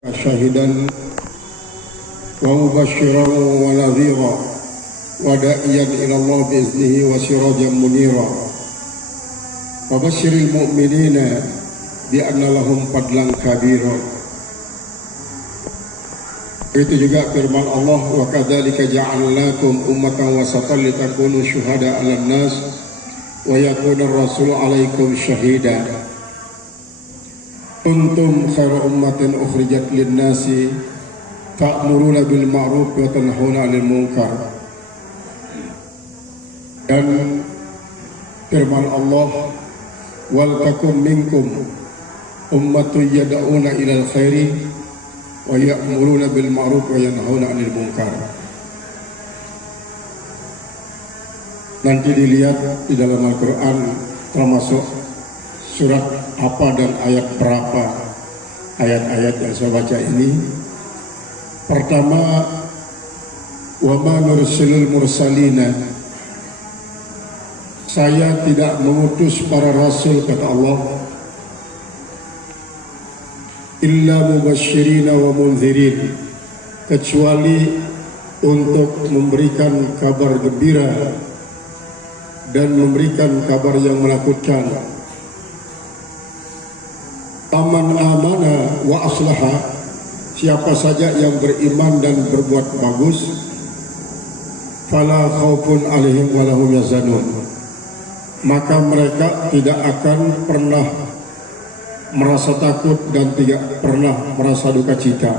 syahidan wa mubasysyiran wa nadhira wa da'iyan ila Allah biiznihi wa sirajan munira wa basyiril mu'minina bi anna lahum fadlan kabira. Itu juga firman Allah, wa kadzalika ja'alnakum ummatan wasatan litakunu syuhada 'alan nas wa yakuna ar-rasulu 'alaikum syahida. Kuntum khairu ummatin ukhrijat lin-nasi ta'muruna bil ma'ruf wa tanhauna 'anil munkar. Dan firman Allah, wal takum minkum ummatun yad'una ilal khairi wa ya'muruna bil ma'ruf wa yanhauna 'anil munkar. Nanti dilihat di dalam Al-Quran termasuk surat apa dan ayat berapa ayat-ayat yang saya baca ini. Pertama, wa ma nursilul mursalina, saya tidak mengutus para rasul, kata Allah, illa mubasyirina wa munzirin, kecuali untuk memberikan kabar gembira dan memberikan kabar yang menakutkan. Aman amana wa aslaha, siapa saja yang beriman dan berbuat bagus, fala khaufun alaihim wa lahum yahzanun, maka mereka tidak akan pernah merasa takut dan tidak pernah merasa duka cita.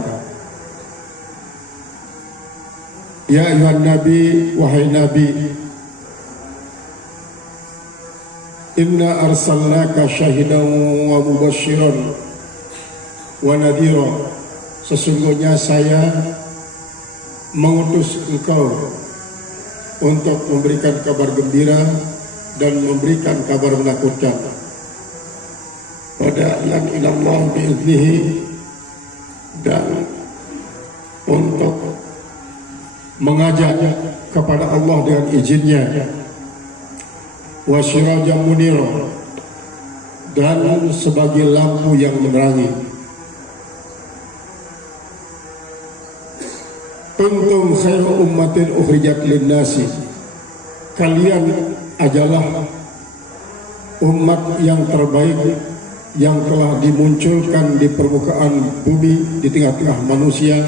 Ya ayuhan nabi, wahai nabi, inna arsalnaka syahidan wa mubasyiran wa nadhira, sesungguhnya saya mengutus engkau untuk memberikan kabar gembira dan memberikan kabar menakutkan. Wada'iyan ila Allah biiznihi, dan untuk mengajak kepada Allah dengan izinnya. Wa sirajan munira, dan sebagai lampu yang menerangi. Kuntum khairu ummatin ukhrijat lin-nasi, kalian adalah umat yang terbaik yang telah dimunculkan di permukaan bumi, di tengah-tengah manusia.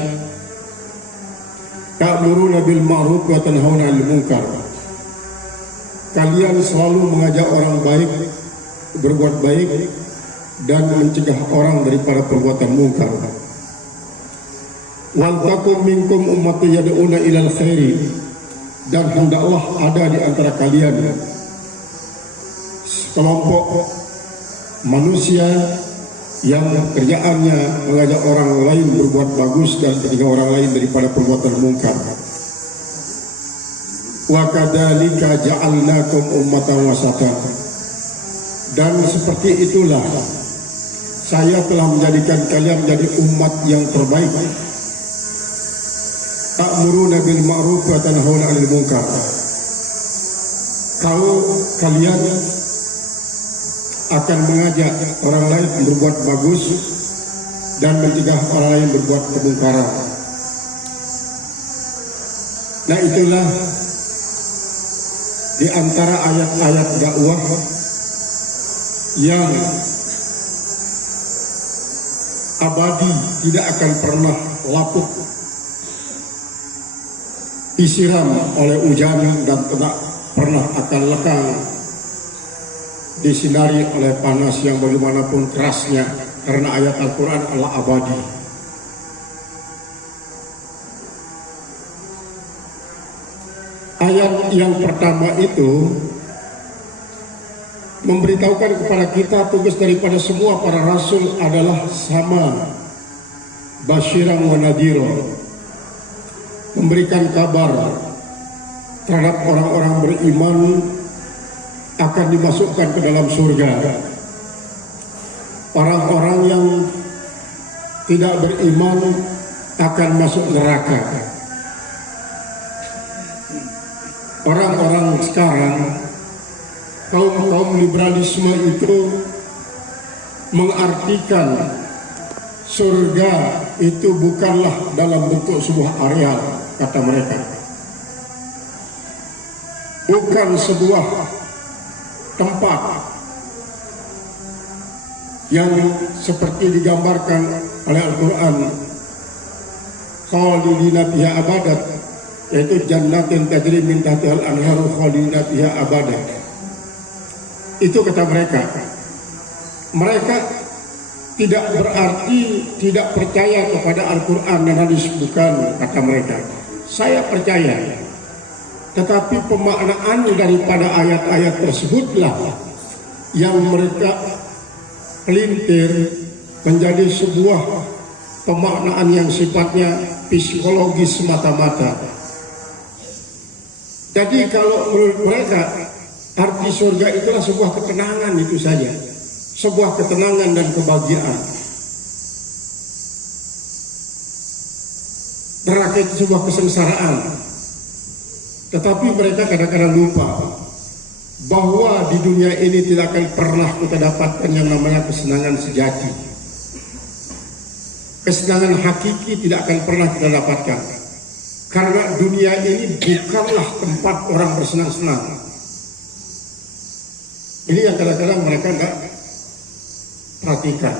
Ta'muruna bil ma'ruf wa tanhauna 'anil munkar, kalian selalu mengajak orang baik berbuat baik dan mencegah orang daripada perbuatan mungkar. Wal takum minkum ummatun yad'una ilal khairi, dan hendaklah ada di antara kalian kelompok manusia yang kerjaannya mengajak orang lain berbuat bagus dan mencegah orang lain daripada perbuatan mungkar. Wa kadzalika ja'alnakum ummatan wasatan, dan seperti itulah saya telah menjadikan kalian menjadi umat yang terbaik. Ta'muruna bil ma'ruf wa tanhauna 'anil munkar, kalian akan mengajak orang lain berbuat bagus dan mencegah orang lain berbuat kemungkaran. Nah, itulah di antara ayat-ayat dakwah yang abadi, tidak akan pernah lapuk, disiram oleh hujan dan tidak pernah akan lekang disinari oleh panas yang bagaimanapun kerasnya, karena ayat Al-Quran adalah abadi. Ayat yang pertama itu memberitahukan kepada kita tugas daripada semua para rasul adalah sama, basyiran wa nadhira, memberikan kabar terhadap orang-orang beriman akan dimasukkan ke dalam surga. Orang-orang yang tidak beriman akan masuk neraka. Orang-orang sekarang, kaum liberalisme itu mengartikan surga itu bukanlah dalam bentuk sebuah areal, kata mereka. Bukan sebuah tempat yang seperti digambarkan oleh Al-Quran, khalidina fiha abadat, yaitu jannatin tajri min tahtihal anharu khalidina fiha abadat. Itu kata mereka. Mereka tidak berarti tidak percaya kepada Al-Quran dan hadis, bukan, kata mereka. Saya percaya, tetapi pemaknaan daripada ayat-ayat tersebutlah yang mereka pelintir menjadi sebuah pemaknaan yang sifatnya psikologis semata-mata. Jadi kalau menurut mereka arti surga itulah sebuah ketenangan, itu saja, sebuah ketenangan dan kebahagiaan. Neraka itu sebuah kesengsaraan. Tetapi mereka kadang-kadang lupa bahwa di dunia ini tidak akan pernah kita dapatkan yang namanya kesenangan sejati. Kesenangan hakiki tidak akan pernah kita dapatkan. Karena dunia ini bukanlah tempat orang bersenang-senang. Ini yang kadang-kadang mereka nggak perhatikan.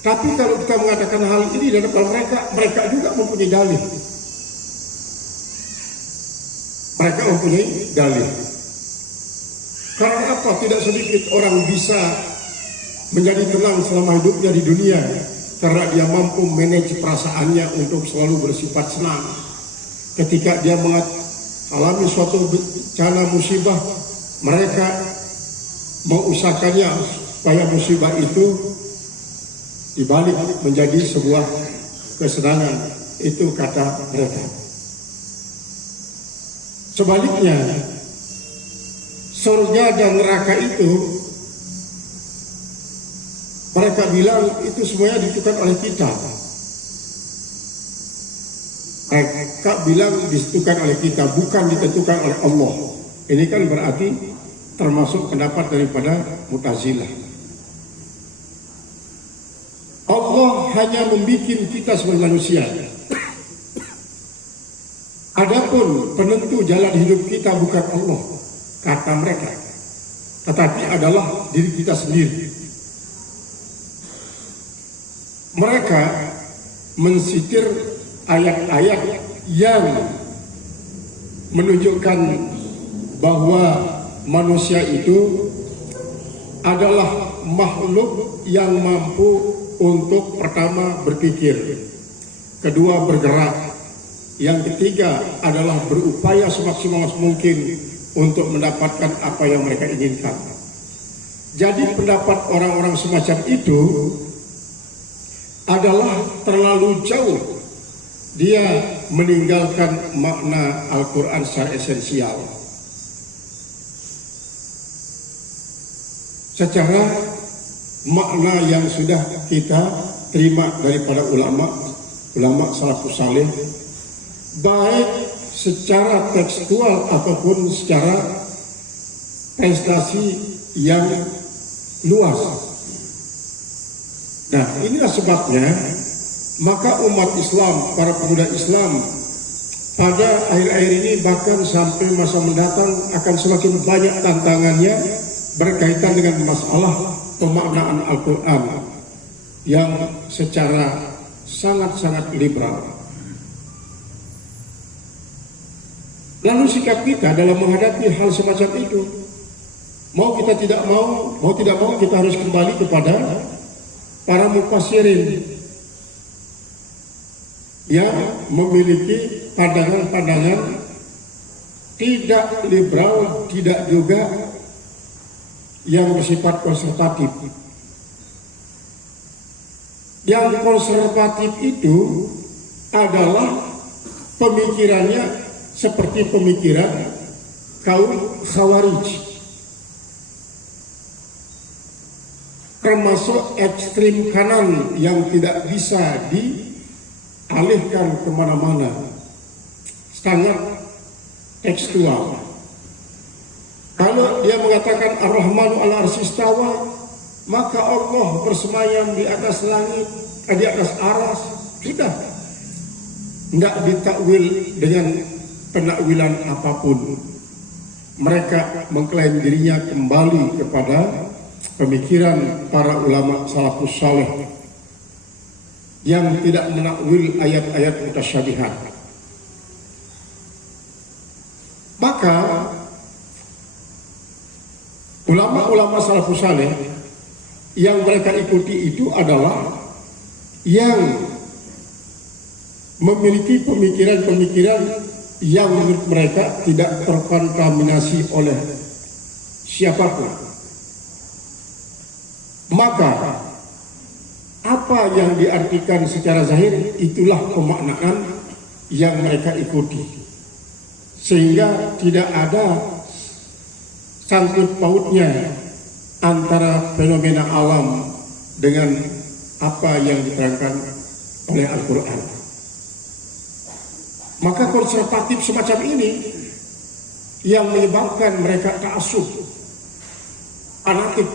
Tapi kalau kita mengatakan hal ini di depan mereka juga mempunyai dalih. Mereka mempunyai dalih. Karena apa? Tidak sedikit orang bisa menjadi tenang selama hidupnya di dunia karena dia mampu manage perasaannya untuk selalu bersifat senang. Ketika dia mengalami suatu bencana musibah, mereka mengusahakannya supaya musibah itu dibalik menjadi sebuah kesenangan. Itu kata mereka. Sebaliknya, surga dan neraka itu mereka bilang itu semuanya ditentukan oleh kita. Mereka bilang ditentukan oleh kita, bukan ditentukan oleh Allah. Ini kan berarti termasuk pendapat daripada Mu'tazilah. Allah hanya membuat kita sebagai manusia. Adapun penentu jalan hidup kita bukan Allah, kata mereka, tetapi adalah diri kita sendiri. Mereka mensitir ayat-ayat yang menunjukkan bahwa manusia itu adalah makhluk yang mampu untuk pertama berpikir, kedua bergerak, yang ketiga adalah berupaya semaksimal mungkin untuk mendapatkan apa yang mereka inginkan. Jadi pendapat orang-orang semacam itu adalah terlalu jauh. Dia meninggalkan makna Al-Quran secara esensial. Secara makna yang sudah kita terima daripada ulama salafus saleh, baik secara tekstual ataupun secara prestasi yang luas. Nah, inilah sebabnya maka umat Islam, para pemuda Islam pada akhir-akhir ini bahkan sampai masa mendatang akan semakin banyak tantangannya berkaitan dengan masalah pemaknaan Al-Quran yang secara sangat-sangat liberal. Lalu sikap kita dalam menghadapi hal semacam itu, mau kita tidak mau, kita harus kembali kepada para mufassirin yang memiliki pandangan-pandangan tidak liberal, tidak juga yang bersifat konservatif. Yang konservatif itu adalah pemikirannya seperti pemikiran kaum Khawarij, termasuk ekstrim kanan yang tidak bisa dialihkan kemana-mana, sangat tekstual. Kalau dia mengatakan Ar-Rahmanu ala arsy istawa, maka Allah bersemayam di atas langit, di atas aras, Sudah, tidak ditakwil dengan penakwilan apapun. Mereka mengklaim dirinya kembali kepada pemikiran para ulama salafus saleh yang tidak menakwil ayat-ayat mutasyabihat. Maka ulama-ulama salafus saleh yang mereka ikuti itu adalah yang memiliki pemikiran-pemikiran yang menurut mereka tidak terkontaminasi oleh siapapun. Maka apa yang diartikan secara zahir itulah pemaknaan yang mereka ikuti, sehingga tidak ada sangkut pautnya antara fenomena alam dengan apa yang diterangkan oleh Al-Quran. Maka konservatif semacam ini yang menyebabkan mereka ta'assub, fanatik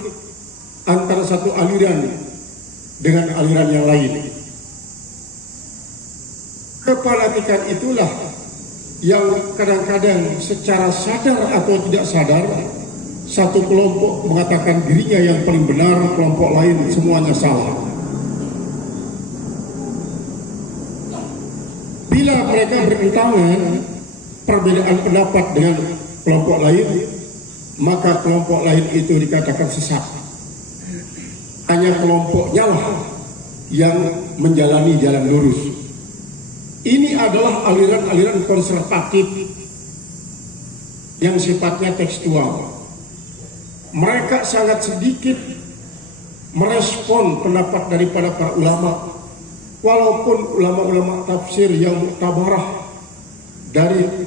antara satu aliran dengan aliran yang lain. Kefanatikan itulah yang kadang-kadang secara sadar atau tidak sadar satu kelompok mengatakan dirinya yang paling benar, kelompok lain semuanya salah. Bila mereka bertentangan perbedaan pendapat dengan kelompok lain, maka kelompok lain itu dikatakan sesat. Hanya kelompoknya lah yang menjalani jalan lurus. Ini adalah aliran-aliran konservatif yang sifatnya tekstual. Mereka sangat sedikit merespon pendapat daripada para ulama. Walaupun ulama-ulama tafsir yang muktabarah dari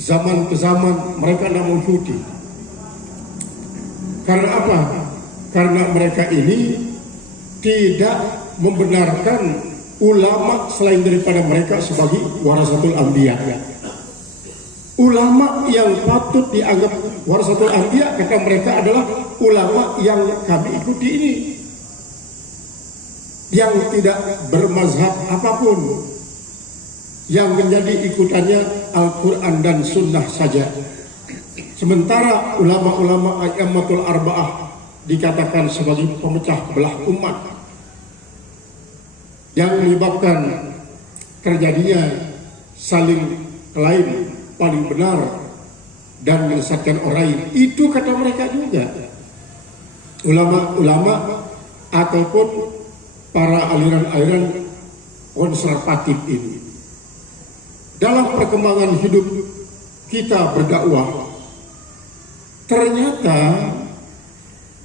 zaman ke zaman mereka tidak mengikuti. Karena apa? Karena mereka ini tidak membenarkan ulama selain daripada mereka sebagai warasatul anbiya. Ulama yang patut dianggap warasatul anbiya kata mereka adalah ulama yang kami ikuti ini, yang tidak bermazhab apapun, yang menjadi ikutannya Al-Quran dan Sunnah saja. Sementara ulama-ulama a'immatul arba'ah dikatakan sebagai pemecah belah umat yang menyebabkan terjadinya saling klaim paling benar dan menyesatkan orang lain. Itu kata mereka juga, ulama-ulama ataupun para aliran-aliran konservatif ini. Dalam perkembangan hidup kita berdakwah, ternyata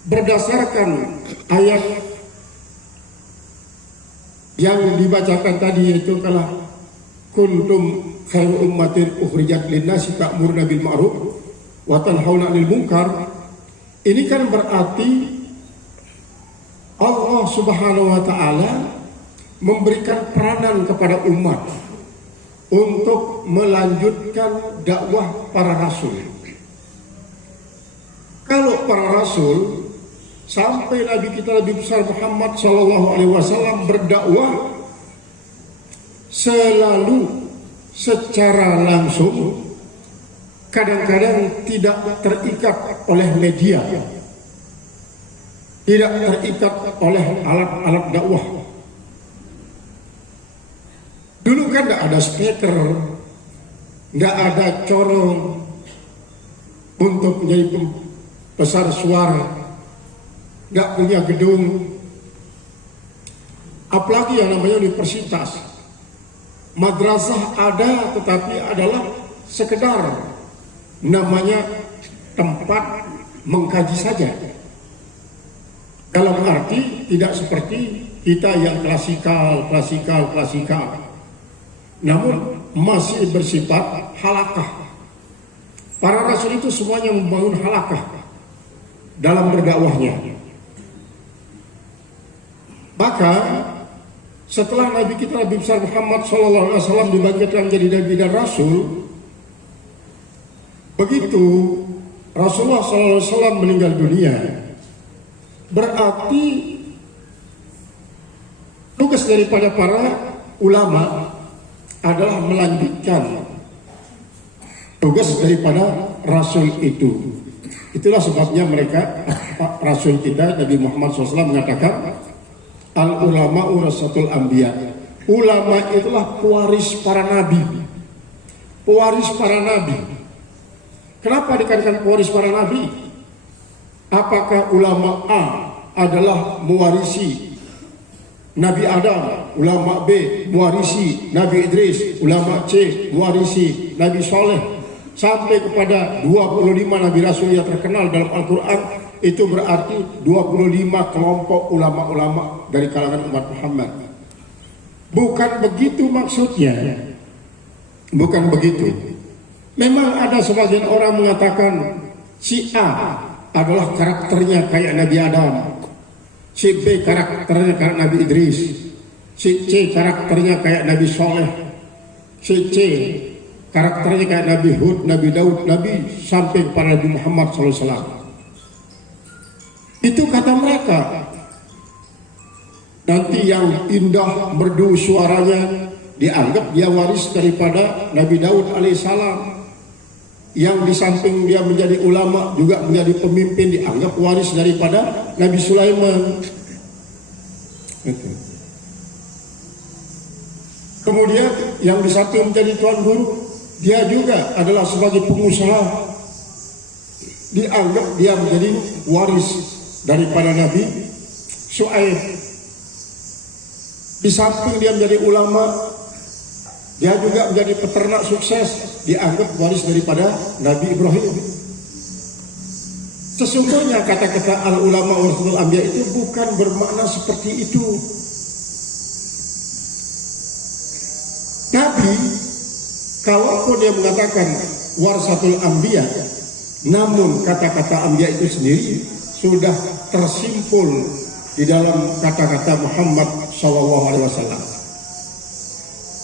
berdasarkan ayat yang dibacakan tadi, yaitu kalau kuntum khairu ummatin ukhrijat linnasi ta'muruna bil ma'ruf wa tanhauna 'anil munkar, ini kan berarti Allah Subhanahu wa ta'ala memberikan peranan kepada umat untuk melanjutkan dakwah para rasul. Kalau para rasul sampai Nabi kita Nabi besar Muhammad SAW berdakwah selalu secara langsung, kadang-kadang tidak terikat oleh media, tidak terikat oleh alat-alat dakwah. Dulu kan tidak ada speaker, tidak ada corong untuk menjadi besar suara, tidak punya gedung, apalagi yang namanya universitas. Madrasah ada, tetapi adalah sekedar namanya tempat mengkaji saja. Dalam arti tidak seperti kita yang klasikal. Namun masih bersifat halakah. Para rasul itu semuanya membangun halakah dalam berdakwahnya. Maka setelah Nabi kita Nabi besar Muhammad SAW dibangkitkan menjadi Nabi dan Rasul, begitu Rasulullah SAW meninggal dunia, berarti tugas daripada para ulama adalah melanjutkan tugas daripada Rasul itu. Itulah sebabnya mereka, Rasul kita Nabi Muhammad SAW mengatakan al ulama warasatul anbiya. Ulama itulah pewaris para nabi. Pewaris para nabi. Kenapa dikatakan pewaris para nabi? Apakah ulama A adalah mewarisi Nabi Adam, ulama B mewarisi Nabi Idris, ulama C mewarisi Nabi Soleh, sampai kepada 25 Nabi Rasul yang terkenal dalam Al-Quran. Itu berarti 25 kelompok ulama-ulama dari kalangan umat Muhammad. Bukan begitu maksudnya. Bukan begitu. Memang ada sebagian orang mengatakan si A adalah karakternya kayak Nabi Adam, si B karakternya kayak Nabi Idris, si C karakternya kayak Nabi Soleh, si C karakternya kayak Nabi Hud, Nabi Daud, Nabi sampai kepada Nabi Muhammad SAW. Itu kata mereka. Nanti yang indah merdu suaranya dianggap dia waris daripada Nabi Daud alaihissalam. Yang di samping dia menjadi ulama juga menjadi pemimpin dianggap waris daripada Nabi Sulaiman. Kemudian yang di samping menjadi tuan guru, dia juga adalah sebagai pengusaha, dianggap dia menjadi waris daripada Nabi Syuaib. Di samping dia menjadi ulama, dia juga menjadi peternak sukses, dianggap waris daripada Nabi Ibrahim. Sesungguhnya kata-kata al-ulama warasatul anbiya itu bukan bermakna seperti itu. Tapi kalaupun dia mengatakan warasatul anbiya, namun kata-kata anbiya itu sendiri sudah tersimpul di dalam kata-kata Muhammad SAW.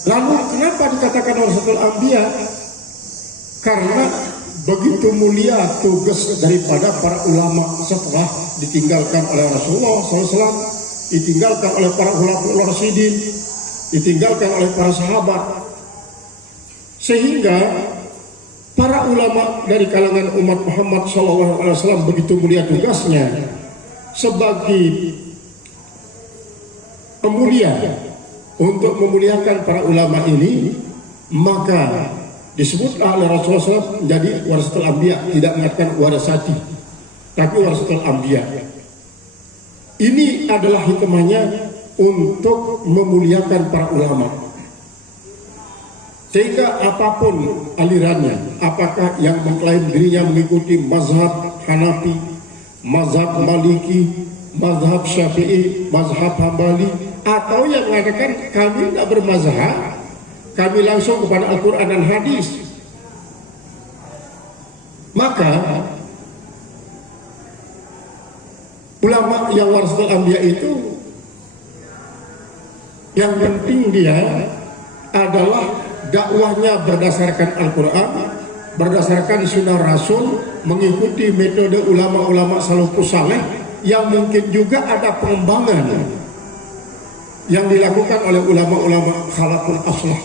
Lalu kenapa dikatakan warasatul anbiya? Karena begitu mulia tugas daripada para ulama setelah ditinggalkan oleh Rasulullah SAW, ditinggalkan oleh para ulama rasyidin, ditinggalkan oleh para sahabat, sehingga para ulama dari kalangan umat Muhammad SAW begitu mulia tugasnya sebagai pemulia untuk memuliakan para ulama ini, maka disebutlah oleh Rasulullah SAW menjadi warasatul anbiya, tidak mengatakan warasati, tapi warasatul anbiya. Ini adalah hikmahnya untuk memuliakan para ulama. Sehingga apapun alirannya, apakah yang mengklaim dirinya mengikuti mazhab Hanafi, mazhab Maliki, mazhab Syafi'i, mazhab Hambali, atau yang mengatakan kami tidak bermazhab, kami langsung kepada Al-Quran dan hadis, maka ulama yang warasatul anbiya itu yang penting dia adalah dakwahnya berdasarkan Al-Quran, berdasarkan sunnah Rasul, mengikuti metode ulama-ulama salafus saleh, yang mungkin juga ada pengembangan yang dilakukan oleh ulama-ulama khalaful aslah.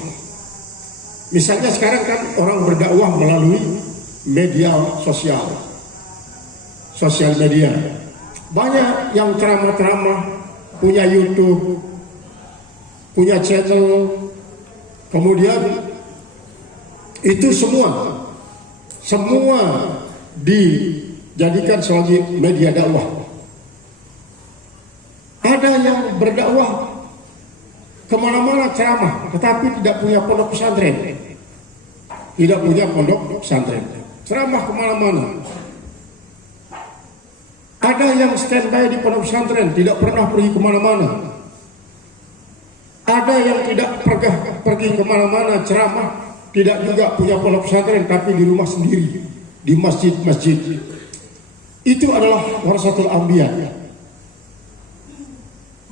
Misalnya sekarang kan orang berdakwah melalui media sosial media. Banyak yang ceramah-ceramah, punya YouTube, punya channel, kemudian itu semua dijadikan sebagai media dakwah. Ada yang berdakwah kemana-mana ceramah, tetapi tidak punya pondok pesantren, ceramah kemana-mana. Ada yang standby di pondok pesantren, tidak pernah pergi kemana-mana. Ada yang tidak pergi kemana-mana ceramah, tidak juga punya pondok pesantren, tapi di rumah sendiri, di masjid-masjid. Itu adalah warasatul anbiya.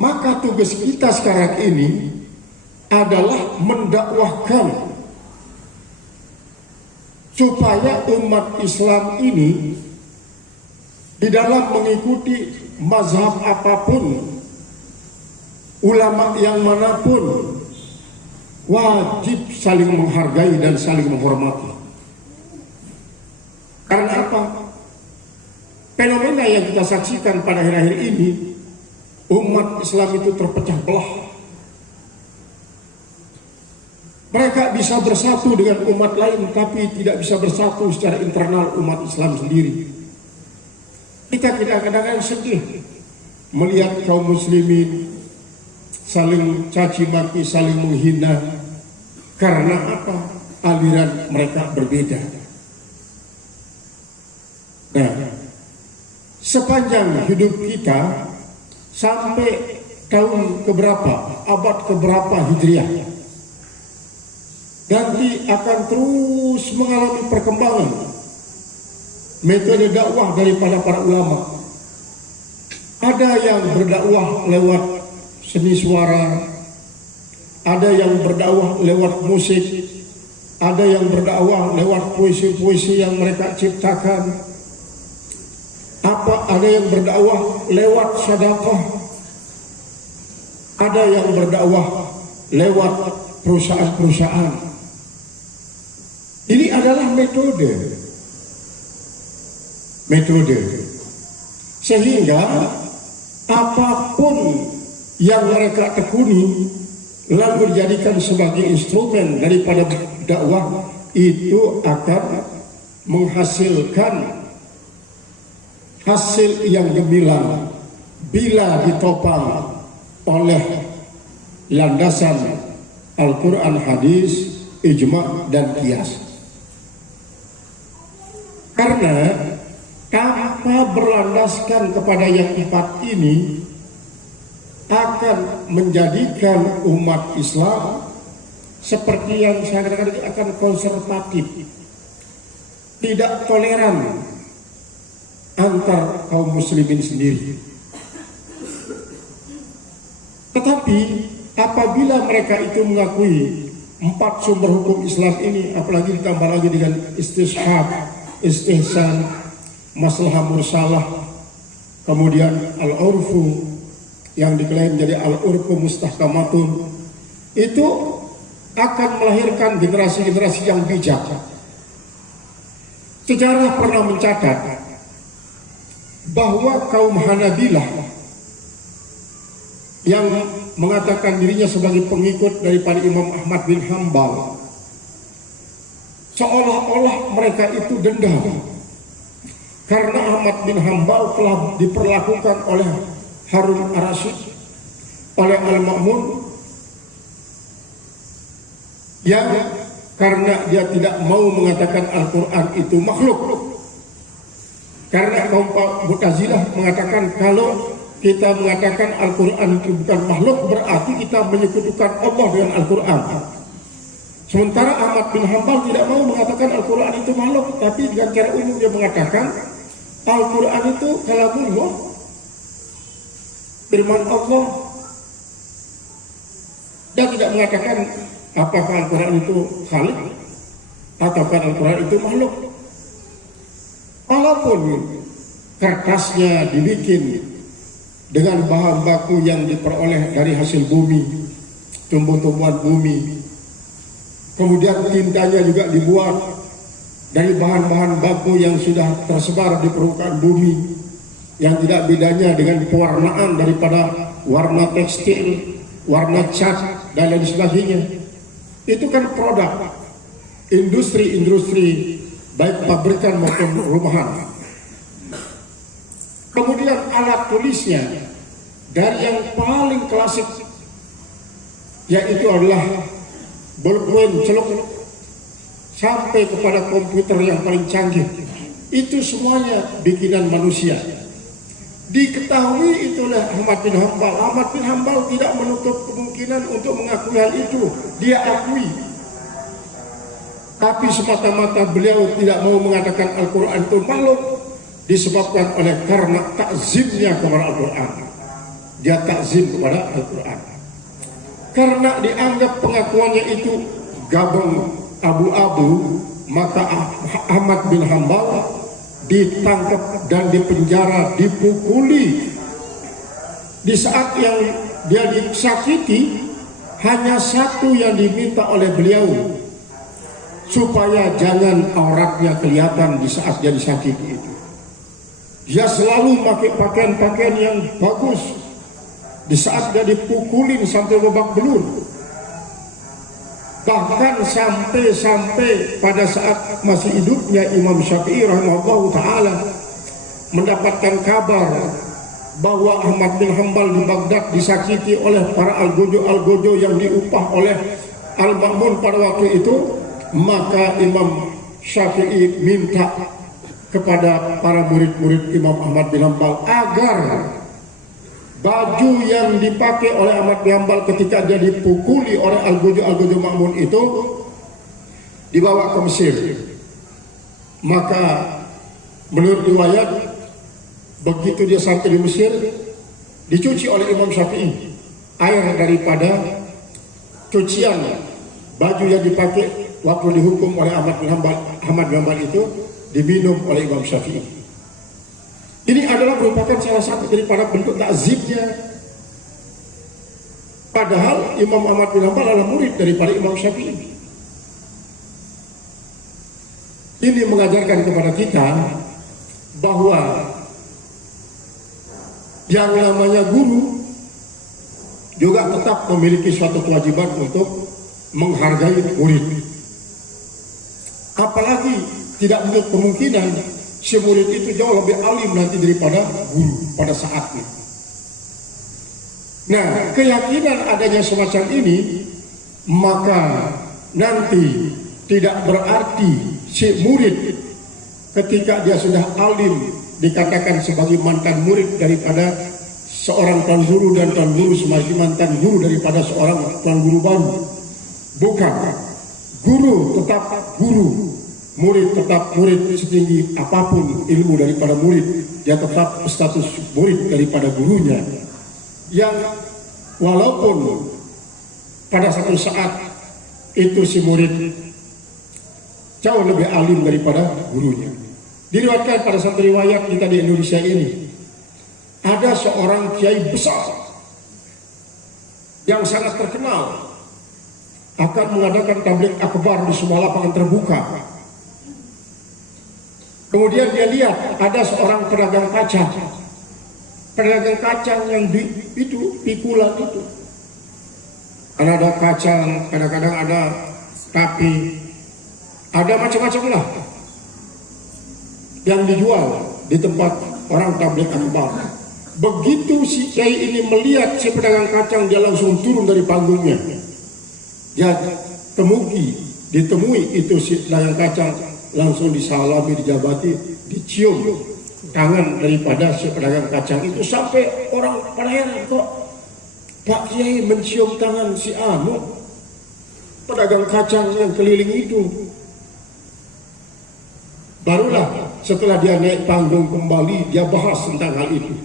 Maka tugas kita sekarang ini adalah mendakwahkan supaya umat Islam ini di dalam mengikuti mazhab apapun, ulama yang manapun, wajib saling menghargai dan saling menghormati. Karena apa? Fenomena yang kita saksikan pada akhir-akhir ini, umat Islam itu terpecah belah. Mereka bisa bersatu dengan umat lain, tapi tidak bisa bersatu secara internal umat Islam sendiri. Kita kadang-kadang sedih melihat kaum muslimin saling caci maki, saling menghina. Karena apa? Aliran mereka berbeda. Nah, sepanjang hidup kita sampai tahun keberapa, abad keberapa Hijriah, nanti akan terus mengalami perkembangan metode dakwah daripada para ulama. Ada yang berdakwah lewat seni suara, ada yang berdakwah lewat musik, ada yang berdakwah lewat puisi-puisi yang mereka ciptakan. Ada yang berdakwah lewat sedekah, ada yang berdakwah lewat perusahaan-perusahaan. Ini adalah metode. Sehingga apapun yang mereka tekuni lalu dijadikan sebagai instrumen daripada dakwah, itu akan menghasilkan hasil yang gemilang bila ditopang oleh landasan Al-Quran, hadis, ijma' dan qiyas. Karena tanpa berlandaskan kepada yang empat ini akan menjadikan umat Islam seperti yang saya katakan akan konservatif, tidak toleran antar kaum muslimin sendiri. Tetapi apabila mereka itu mengakui empat sumber hukum Islam ini, apalagi ditambah lagi dengan istishab, istihsan, maslahah mursalah, kemudian al-urfu yang diklaim menjadi al-urfu mustahkamatun, itu akan melahirkan generasi-generasi yang bijak. Sejarah pernah mencatat bahwa kaum Hanabilah yang mengatakan dirinya sebagai pengikut daripada Imam Ahmad bin Hambal, seolah-olah mereka itu dendam karena Ahmad bin Hambal telah diperlakukan oleh Harun ar-Rasyid, oleh Al-Ma'mun, yang karena dia tidak mau mengatakan Al-Quran itu makhluk. Karena kaum Mu'tazilah mengatakan kalau kita mengatakan Al-Quran itu bukan makhluk, berarti kita menyekutukan Allah dengan Al-Quran. Sementara Ahmad bin Hambal tidak mau mengatakan Al-Quran itu makhluk, tapi dengan cara umum dia mengatakan Al-Quran itu kalamullah, firman Allah. Dia tidak mengatakan apakah Al-Quran itu khalik ataukah Al-Quran itu makhluk. Walaupun kertasnya dibikin dengan bahan baku yang diperoleh dari hasil bumi, tumbuh-tumbuhan bumi, kemudian tintanya juga dibuat dari bahan-bahan baku yang sudah tersebar di permukaan bumi, yang tidak bedanya dengan pewarnaan daripada warna tekstil, warna cat, dan lain sebagainya. Itu kan produk industri-industri, baik pabrikan maupun rumahan. Kemudian alat tulisnya dari yang paling klasik, yaitu adalah bolpen, celok, sampai kepada komputer yang paling canggih. Itu semuanya bikinan manusia. Diketahui itulah Ahmad bin Hambal. Ahmad bin Hambal tidak menutup kemungkinan untuk mengakui hal itu. Dia akui. Tapi semata-mata beliau tidak mau mengatakan Al-Quran itu makhluk, disebabkan oleh karena takzimnya kepada Al-Quran. Dia takzim kepada Al-Quran. Karena dianggap pengakuannya itu gabung abu-abu, maka Ahmad bin Hambal ditangkap dan dipenjara, dipukuli. Di saat yang dia disakiti, hanya satu yang diminta oleh beliau, supaya jangan auratnya kelihatan di saat dia disakiti itu. Dia selalu pakai pakaian-pakaian yang bagus di saat dia dipukulin sampai babak belur. Bahkan sampai pada saat masih hidupnya Imam Syafi'i rahimahullah ta'ala mendapatkan kabar bahwa Ahmad bin Hanbal di Baghdad disakiti oleh para algojo yang diupah oleh Al-Ma'mun pada waktu itu, maka Imam Syafi'i minta kepada para murid-murid Imam Ahmad bin Hanbal agar baju yang dipakai oleh Ahmad bin Hanbal ketika dia dipukuli oleh algojo Ma'mun itu dibawa ke Mesir. Maka menurut riwayat, begitu dia sampai di Mesir, dicuci oleh Imam Syafi'i air daripada cucian baju yang dipakai waktu dihukum oleh Ahmad bin Hanbal itu diminum oleh Imam Syafi'i. Ini adalah merupakan salah satu daripada bentuk takzibnya. Padahal Imam Ahmad bin Hanbal adalah murid daripada Imam Syafi'i. Ini mengajarkan kepada kita bahwa yang namanya guru juga tetap memiliki suatu kewajiban untuk menghargai murid. Apalagi tidak menutup kemungkinan si murid itu jauh lebih alim nanti daripada guru pada saatnya. Nah, keyakinan adanya semacam ini, maka nanti tidak berarti si murid ketika dia sudah alim dikatakan sebagai mantan murid daripada seorang tuan guru, dan tuan guru sebagai mantan guru daripada seorang tuan guru baru. Bukan. Guru tetap guru, murid tetap murid setinggi apapun ilmu daripada murid, dia tetap status murid daripada gurunya. Yang walaupun pada satu saat itu si murid jauh lebih alim daripada gurunya. Diriwayatkan pada satu riwayat kita di Indonesia ini, ada seorang kiai besar yang sangat terkenal akan mengadakan tabligh akbar di semua lapangan terbuka. Kemudian dia lihat ada seorang pedagang kacang yang pikulan itu. Karena ada kacang, kadang-kadang ada tapi ada macam-macam lah yang dijual di tempat orang tabligh akbar. Begitu si kiai ini melihat si pedagang kacang, dia langsung turun dari panggungnya. Dia ditemui itu si pedagang kacang, langsung disalami, dijabati, dicium tangan daripada si pedagang kacang itu, sampai orang pada heran, kok Pak Kiai mencium tangan si pedagang kacang yang keliling itu. Barulah setelah dia naik panggung kembali, dia bahas tentang hal itu,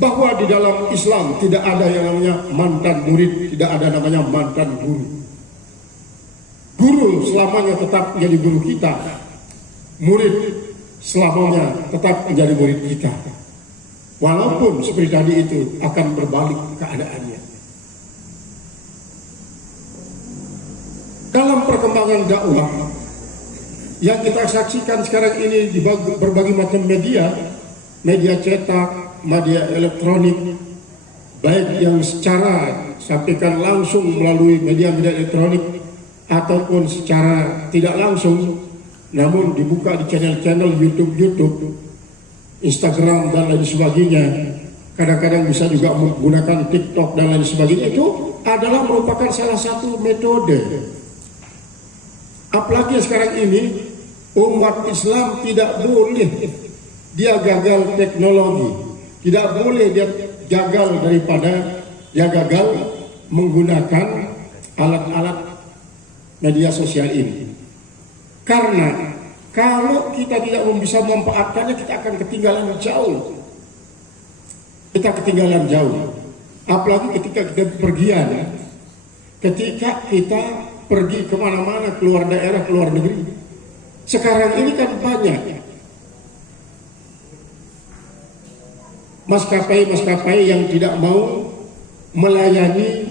bahwa di dalam Islam tidak ada yang namanya mantan murid, tidak ada namanya mantan guru. Guru selamanya tetap menjadi guru kita, murid selamanya tetap menjadi murid kita. Walaupun seperti tadi itu akan berbalik keadaannya. Dalam perkembangan dakwah yang kita saksikan sekarang ini di berbagai macam media cetak, media elektronik, baik yang secara sampaikan langsung melalui media elektronik ataupun secara tidak langsung, namun dibuka di channel-channel YouTube, Instagram dan lain sebagainya. Kadang-kadang bisa juga menggunakan TikTok dan lain sebagainya. Itu adalah merupakan salah satu metode. Apalagi sekarang ini umat Islam tidak boleh dia gagal teknologi, tidak boleh dia gagal menggunakan alat-alat media sosial ini. Karena kalau kita tidak bisa memanfaatkannya, kita akan ketinggalan jauh. Kita ketinggalan jauh. Apalagi ketika kita berpergian, ketika kita pergi kemana-mana, keluar daerah, keluar negeri. Sekarang ini kan banyak maskapai yang tidak mau melayani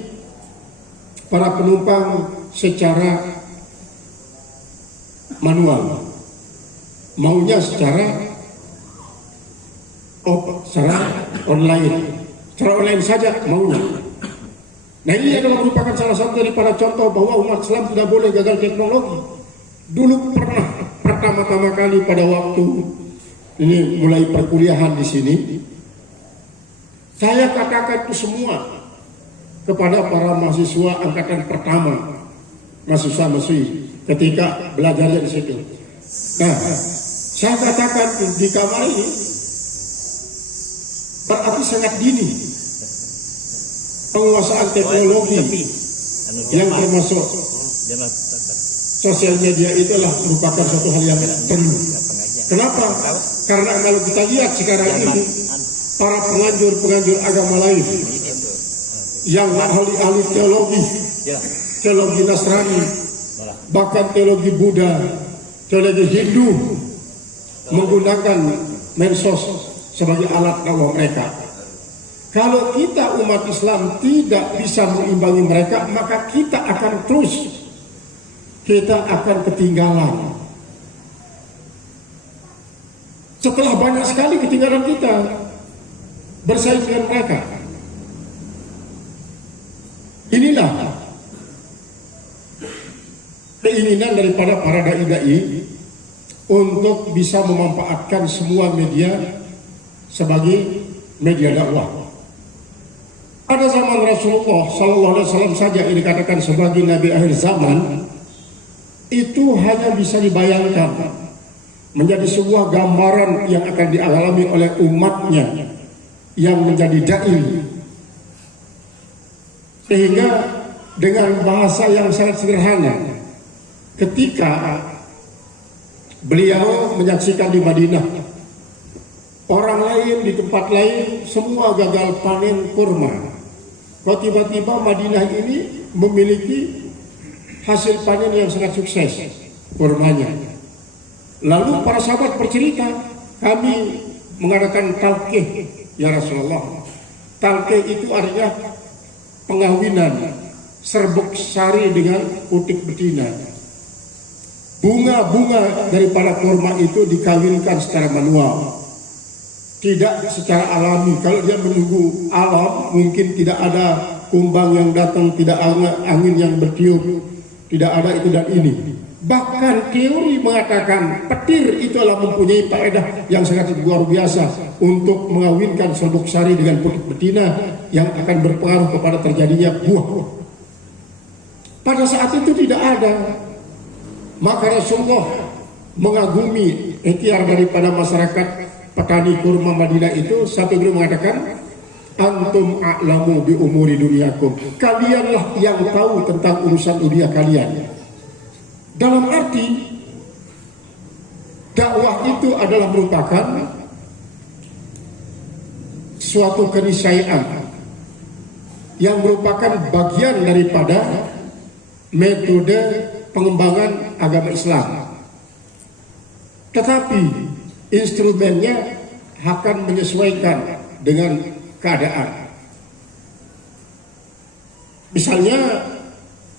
para penumpang secara manual, maunya secara online saja maunya. Nah, ini adalah merupakan salah satu daripada contoh bahwa umat Islam tidak boleh gagal teknologi. Dulu pernah pertama-tama kali pada waktu ini mulai perkuliahan di sini, saya katakan itu semua kepada para mahasiswa angkatan pertama, mahasiswa-mahasiswi ketika belajar di situ. Nah, saya katakan di kamar ini berarti sangat dini penguasaan teknologi yang termasuk sosial media itulah merupakan suatu hal yang perlu. Kenapa? Karena kalau kita lihat sekarang ini para penganjur agama lain yang ahli teologi Nasrani, bahkan teologi Buddha, teologi Hindu menggunakan medsos sebagai alat dakwah mereka. Kalau kita umat Islam tidak bisa mengimbangi mereka, maka kita akan ketinggalan. Setelah banyak sekali ketinggalan kita bersaing dengan mereka. Inilah keinginan daripada para dai-dai untuk bisa memanfaatkan semua media sebagai media dakwah. Pada zaman Rasulullah SAW saja yang dikatakan sebagai Nabi akhir zaman, itu hanya bisa dibayangkan menjadi sebuah gambaran yang akan dialami oleh umatnya yang menjadi dai. Sehingga dengan bahasa yang sangat sederhana, ketika beliau menyaksikan di Madinah, orang lain di tempat lain semua gagal panen kurma. Kok tiba-tiba Madinah ini memiliki hasil panen yang sangat sukses kurmanya. Lalu para sahabat bercerita, kami mengadakan talqih ya Rasulullah. Talqih itu artinya pengawinan serbuk sari dengan putik betina. Bunga-bunga daripada kurma itu dikawinkan secara manual, tidak secara alami. Kalau dia menunggu alam, mungkin tidak ada kumbang yang datang, tidak ada angin yang bertiup, tidak ada itu dan ini. Bahkan teori mengatakan petir itu adalah mempunyai faedah yang sangat luar biasa untuk mengawinkan serbuk sari dengan putik betina yang akan berpengaruh kepada terjadinya buah. Pada saat itu tidak ada. Maka Rasulullah mengagumi ikhtiar daripada masyarakat petani kurma Madinah itu, sampai beliau mengatakan, antum a'lamu bi umuri dunyakum, kalianlah yang tahu tentang urusan dunia kalian. Dalam arti dakwah itu adalah merupakan suatu keniscayaan yang merupakan bagian daripada metode pengembangan agama Islam. Tetapi instrumennya akan menyesuaikan dengan keadaan. Misalnya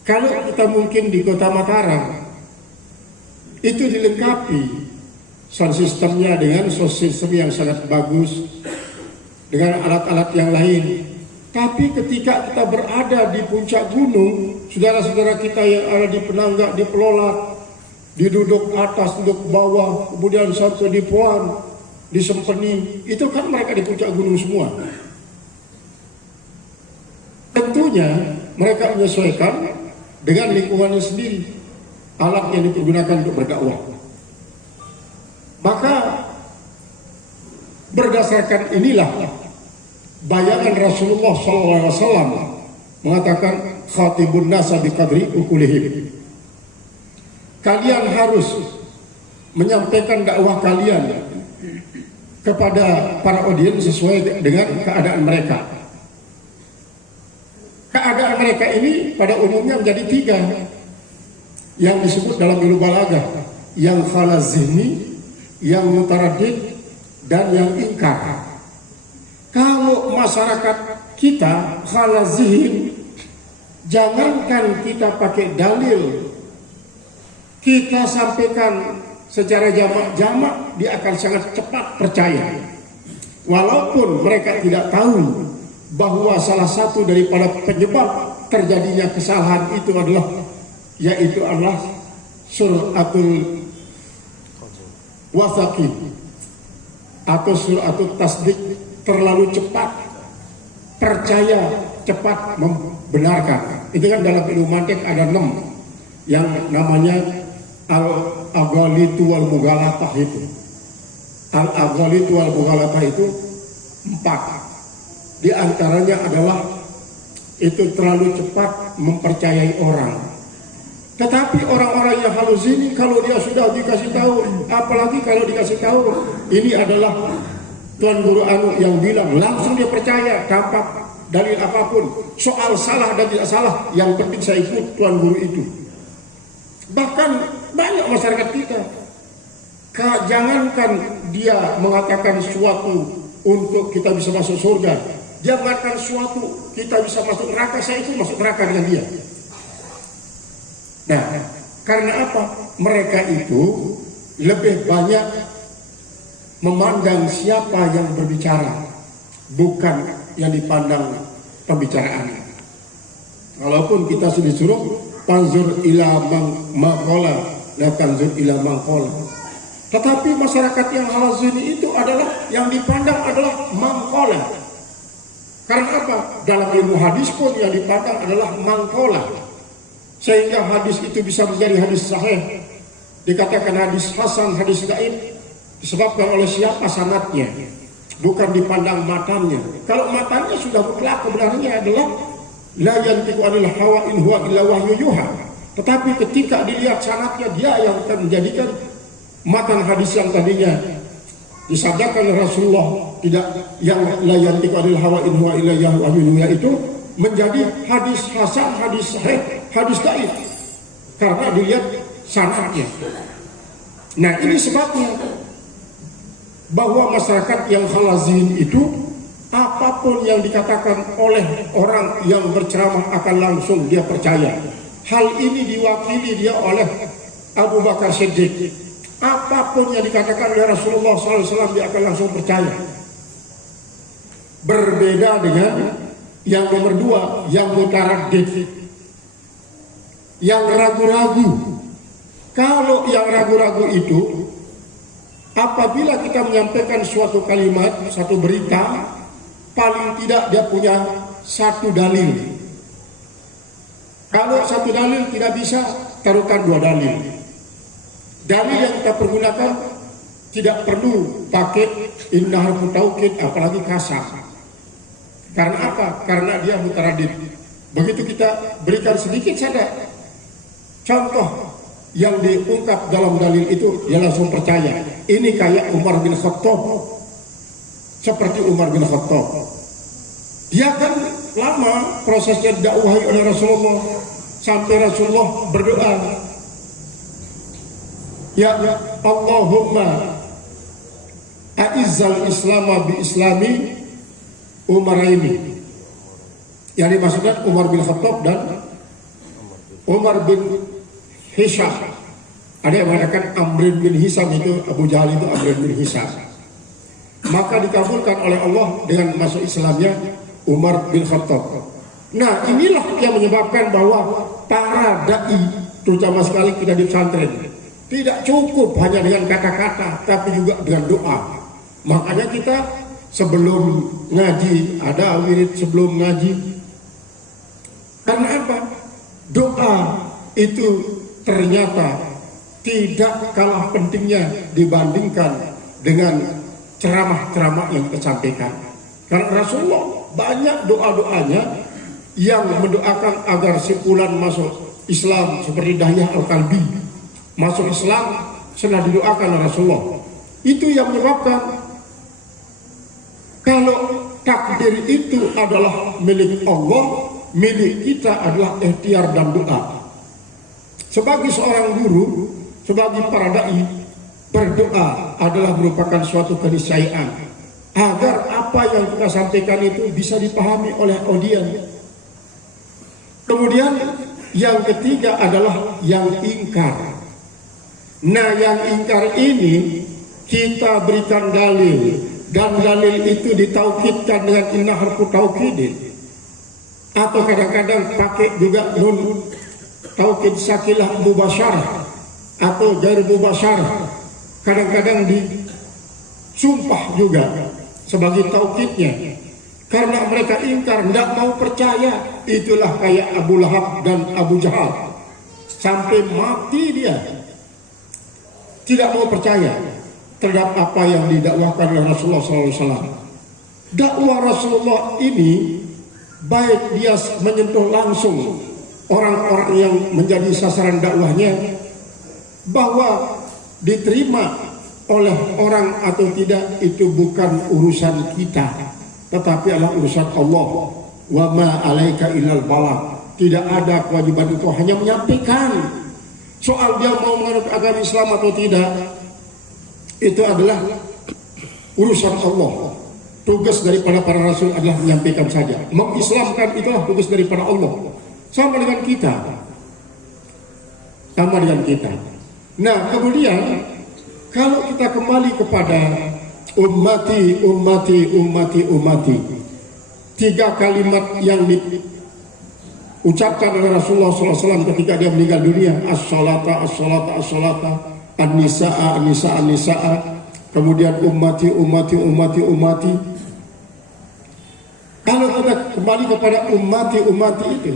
kalau kita mungkin di kota Mataram itu dilengkapi sound systemnya dengan sound system yang sangat bagus, dengan alat-alat yang lain. Tapi ketika kita berada di puncak gunung, saudara-saudara kita yang ada di Penanggak, di Pelolak, di Duduk Atas, Duduk Bawah, kemudian sampai di Puan, di Sempeni, itu kan mereka di puncak gunung semua. Tentunya mereka menyesuaikan dengan lingkungannya sendiri, alat yang dipergunakan untuk berdakwah. Maka berdasarkan inilah bayangan Rasulullah SAW mengatakan khatibun nasa biqadri ukulihim. Kalian harus menyampaikan dakwah kalian kepada para audiens sesuai dengan keadaan mereka. Keadaan mereka ini pada umumnya menjadi tiga yang disebut dalam ilmu balaghah, yang khalazini, yang mutaradid, dan yang ingkar. Kalau masyarakat kita khalazin, jangankan kita pakai dalil, kita sampaikan secara jamak-jamak, dia akan sangat cepat percaya. Walaupun mereka tidak tahu bahwa salah satu daripada penyebab terjadinya kesalahan itu adalah suratul wasaqi atau suratul tasdik, terlalu cepat percaya, cepat membenarkan. Itu kan dalam ilmu mantik ada 6 yang namanya al-aghalitu wal mughalatah itu. Al-aghalitu wal mughalatah itu 4. Di antaranya adalah itu terlalu cepat mempercayai orang. Tetapi orang-orang yang halus ini, kalau dia sudah dikasih tahu, apalagi kalau dikasih tahu ini adalah Tuan Guru Anu yang bilang, langsung dia percaya tanpa dalil apapun. Soal salah dan tidak salah, yang penting saya ikut Tuan Guru itu. Bahkan banyak masyarakat kita, jangankan dia mengatakan sesuatu untuk kita bisa masuk surga, dia mengatakan sesuatu kita bisa masuk neraka, saya itu masuk neraka dengan dia. Nah, karena apa? Mereka itu lebih banyak memandang siapa yang berbicara, bukan yang dipandang pembicaraannya. Walaupun kita sudah disuruh tanzur ila maqala la tanzur ila maqala, tetapi masyarakat yang halazini itu adalah yang dipandang adalah maqala. Karena apa? Dalam ilmu hadis pun yang dipandang adalah maqala, sehingga hadis itu bisa menjadi hadis sahih, dikatakan hadis hasan, hadis dhaif, disebabkan oleh siapa sanadnya, bukan dipandang matanya. Kalau matanya sudah mutlak, kebenarannya adalah la yantiqu anil hawa in huwa illa wahyu yuha. Tetapi ketika dilihat sanadnya, dia yang akan menjadikan matan hadis yang tadinya disabdakan Rasulullah, tidak yang la yantiqu anil hawa in huwa illa wahyu yuha, itu menjadi hadis hasan, hadis sahih, hadis dhaif, karena dilihat sanadnya. Nah, ini sebabnya bahwa masyarakat yang khalazin itu, apapun yang dikatakan oleh orang yang berceramah akan langsung dia percaya. Hal ini diwakili dia oleh Abu Bakar Siddiq. Apapun yang dikatakan oleh Rasulullah SAW, dia akan langsung percaya. Berbeda dengan yang nomor 2, yang mutaraddid, yang ragu-ragu. Kalau yang ragu-ragu itu, apabila kita menyampaikan suatu kalimat, satu berita, paling tidak dia punya satu dalil. Kalau satu dalil tidak bisa, taruhkan 2 dalil. Dalil yang kita pergunakan tidak perlu pakai inna harfu taukid, apalagi kasar. Karena apa? Karena dia mutaraddid. Begitu kita berikan sedikit saja contoh yang diungkap dalam dalil itu, dia langsung percaya. Ini kayak Umar bin Khattab. Seperti Umar bin Khattab, dia kan lama prosesnya dakwahi oleh Rasulullah, sampai Rasulullah berdoa, ya Allahumma a'izzal islama bi islami Umaraini. Yang dimaksudkan Umar bin Khattab dan Umar bin Hisham. Ada yang mengatakan Amr bin Hisham, itu Abu Jahal itu Amr bin Hisham. Maka dikabulkan oleh Allah dengan masuk Islamnya Umar bin Khattab. Nah, inilah yang menyebabkan bahwa para dai, terutama sekali kita di pesantren, tidak cukup hanya dengan kata-kata, tapi juga dengan doa. Makanya kita sebelum ngaji, ada wirid sebelum ngaji. Karena apa? Doa itu ternyata tidak kalah pentingnya dibandingkan dengan ceramah-ceramah yang kita sampaikan. Karena Rasulullah banyak doa-doanya yang mendoakan agar si fulan masuk Islam, seperti Dahyah Al-Kalbi masuk Islam, sudah didoakan oleh Rasulullah. Itu yang menyebabkan kalau takdir itu adalah milik Allah, milik kita adalah ikhtiar dan doa. Sebagai seorang guru, sebagai para dai, berdoa adalah merupakan suatu keniscayaan agar apa apa yang kita sampaikan itu bisa dipahami oleh audiens. Kemudian yang ketiga adalah yang ingkar. Nah, yang ingkar ini kita berikan dalil, dan dalil itu ditaukidkan dengan inna harfu taukidin, atau kadang-kadang pakai juga nun taukid sakilah mubasyarah atau gair mubasyarah, kadang-kadang disumpah juga sebagai taukidnya, karena mereka ingkar, tidak mau percaya. Itulah kayak Abu Lahab dan Abu Jahal, sampai mati dia tidak mau percaya terhadap apa yang didakwahkan oleh Rasulullah SAW. Dakwah Rasulullah ini baik dia menyentuh langsung orang-orang yang menjadi sasaran dakwahnya, bahwa diterima oleh orang atau tidak itu bukan urusan kita, tetapi adalah urusan Allah. Wa ma alaika illal balagh. Tidak ada kewajiban itu, hanya menyampaikan. Soal dia mau menganut agama Islam atau tidak, itu adalah urusan Allah. Tugas daripada para rasul adalah menyampaikan saja. Mengislamkan itulah tugas daripada Allah. Sama dengan kita. Sama dengan kita. Nah, kemudian kalau kita kembali kepada ummati, ummati, ummati, ummati, 3 kalimat yang diucapkan oleh Rasulullah SAW ketika dia meninggal dunia, as-salata, as-salata, as-salata, an-nisa'a, an-nisa'a, an-nisa'a, kemudian ummati, ummati, ummati, ummati. Kalau kita kembali kepada ummati, ummati itu,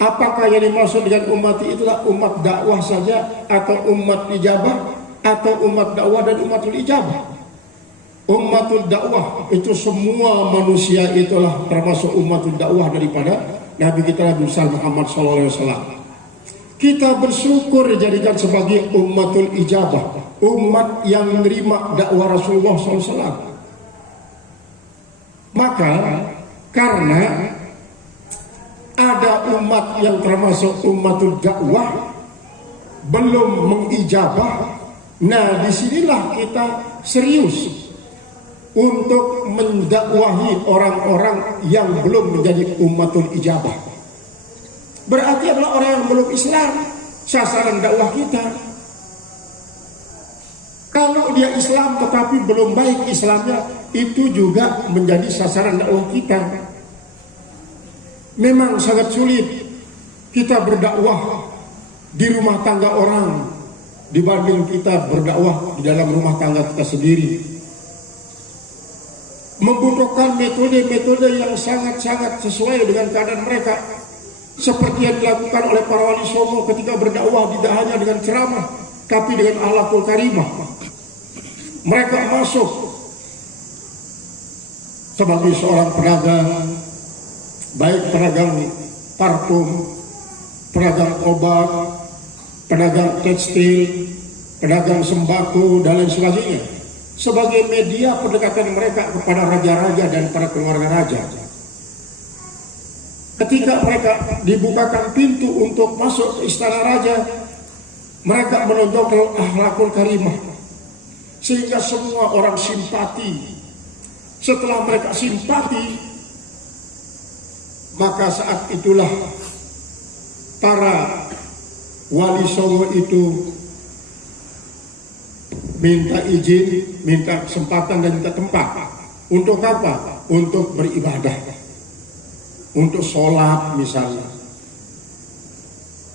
apakah yang dimaksud dengan ummati itulah umat dakwah saja, atau umat ijabah, atau umat dakwah dan umatul ijabah? Ummatul dakwah itu semua manusia, itulah termasuk ummatul dakwah daripada Nabi kita Nabi Muhammad SAW. Kita bersyukur dijadikan sebagai ummatul ijabah, umat yang menerima dakwah Rasulullah SAW. Maka karena ada umat yang termasuk ummatul dakwah belum mengijabah, nah disinilah kita serius untuk mendakwahi orang-orang yang belum menjadi ummatul ijabah. Berarti adalah orang yang belum Islam, sasaran dakwah kita. Kalau dia Islam tetapi belum baik Islamnya, itu juga menjadi sasaran dakwah kita. Memang sangat sulit kita berdakwah di rumah tangga orang dibanding kita berdakwah di dalam rumah tangga kita sendiri. Membutuhkan metode-metode yang sangat-sangat sesuai dengan keadaan mereka, seperti yang dilakukan oleh para wali songo ketika berdakwah, tidak hanya dengan ceramah tapi dengan akhlakul karimah. Mereka masuk sebagai seorang pedagang, baik pedagang parfum, pedagang obat, pedagang tekstil, pedagang sembako dan lain sebagainya, sebagai media pendekatan mereka kepada raja-raja dan para keluarga raja. Ketika mereka dibukakan pintu untuk masuk ke istana raja, mereka menonjolkan akhlakul karimah sehingga semua orang simpati. Setelah mereka simpati, maka saat itulah para wali songo itu minta izin, minta kesempatan dan minta tempat. Untuk apa? Untuk beribadah, untuk sholat misalnya.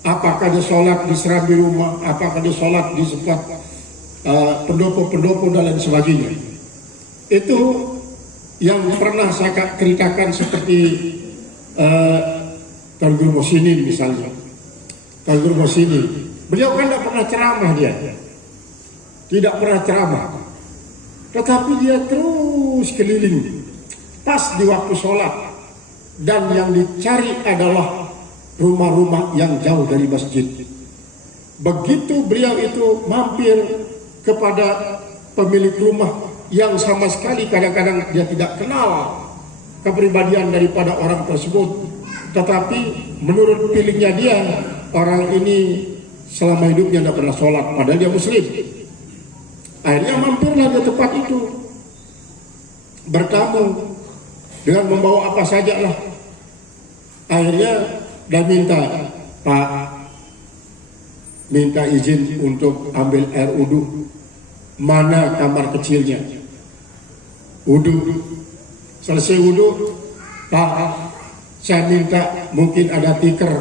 Apakah dia sholat di serambi rumah, apakah dia sholat di tempat pendopo-pendopo dan lain sebagainya. Itu yang pernah saya ceritakan, seperti Tuan Guru Mosini misalnya. Tuan Guru Mosini, beliau kan tidak pernah ceramah, dia tidak pernah ceramah, tetapi dia terus keliling pas di waktu sholat, dan yang dicari adalah rumah-rumah yang jauh dari masjid. Begitu beliau itu mampir kepada pemilik rumah yang sama sekali kadang-kadang dia tidak kenal kepribadian daripada orang tersebut, tetapi menurut feelingnya dia, orang ini selama hidupnya tidak pernah sholat padahal dia muslim. Akhirnya mampirlah di tempat itu. bertamu dengan membawa apa saja lah. Akhirnya dia minta, Pak, minta izin untuk ambil air wudhu. Mana kamar kecilnya? Wudhu. Selesai wudhu, Pak, saya minta mungkin ada tikar,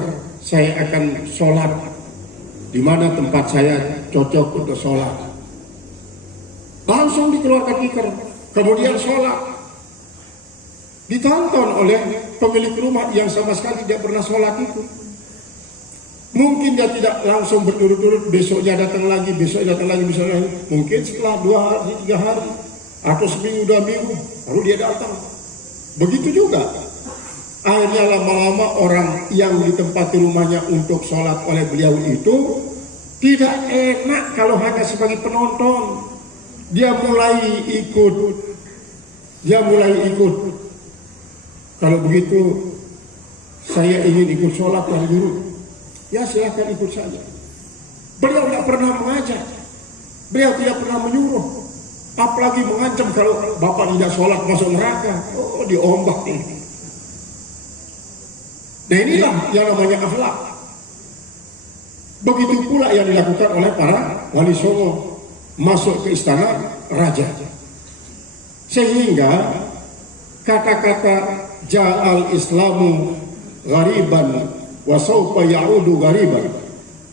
saya akan sholat. Di mana tempat saya cocok untuk sholat? Langsung dikeluarkan tikar, kemudian sholat. Ditonton oleh pemilik rumah yang sama sekali tidak pernah sholat itu. Mungkin dia tidak langsung berturut-turut, besoknya datang lagi, besok datang lagi, besok lagi. Mungkin setelah 2 hari, 3 hari, atau seminggu, 2 minggu, baru dia datang. Begitu juga. Akhirnya lama-lama orang yang ditempati rumahnya untuk sholat oleh beliau itu tidak enak kalau hanya sebagai penonton. Dia mulai ikut. Kalau begitu, saya ingin ikut sholat dari dulu. Ya silahkan ikut saja. Beliau tidak pernah mengajak. Beliau tidak pernah menyuruh. Apalagi mengancam kalau bapak tidak sholat masuk neraka. Oh, diombak ini. Nah inilah yang namanya akhlak. Begitu pula yang dilakukan oleh para wali songo masuk ke istana raja. Sehingga kata-kata ja'al islamu ghariban wa sawfa ya'udu ghariban.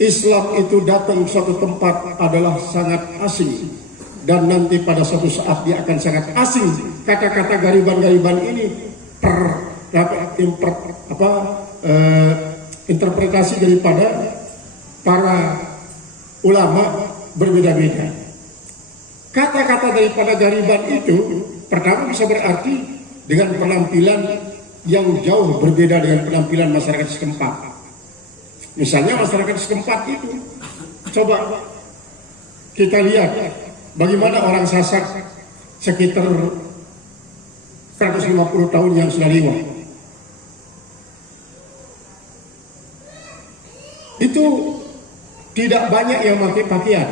Islam itu datang suatu tempat adalah sangat asing dan nanti pada suatu saat dia akan sangat asing. Kata-kata gariban-gariban ini interpretasi daripada para ulama berbeda-beda. Kata-kata daripada gariban itu pertama bisa berarti dengan penampilan yang jauh berbeda dengan penampilan masyarakat setempat. Misalnya masyarakat setempat itu, coba kita lihat bagaimana orang Sasak sekitar 150 tahun yang sudah lewat. Itu tidak banyak yang pakai pakaian,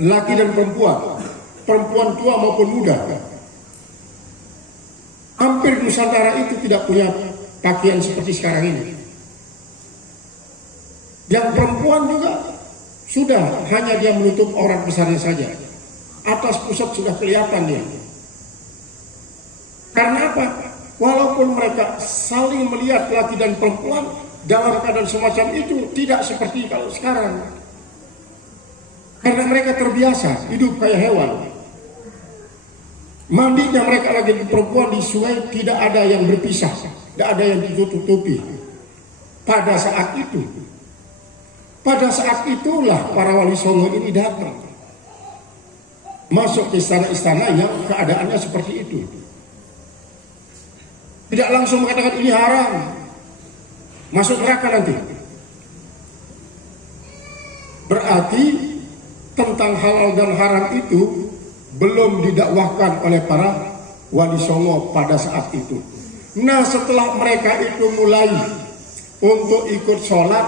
laki dan perempuan tua maupun muda. Hampir Nusantara itu tidak punya pakaian seperti sekarang ini. Yang perempuan juga sudah hanya dia menutup aurat besarnya saja. Atas pusat sudah kelihatan dia. Karena apa? Walaupun mereka saling melihat laki dan perempuan dalam keadaan semacam itu tidak seperti kalau sekarang. Karena mereka terbiasa hidup kayak hewan. Mandinya mereka lagi di perempuan di sungai tidak ada yang berpisah, tidak ada yang ditutupi. Pada saat itulah para wali songo ini datang masuk ke istana-istana yang keadaannya seperti itu. Tidak langsung mengatakan ini haram, masuk neraka nanti. Berarti tentang halal dan haram itu belum didakwahkan oleh para wali songo pada saat itu. Nah setelah mereka itu mulai untuk ikut sholat,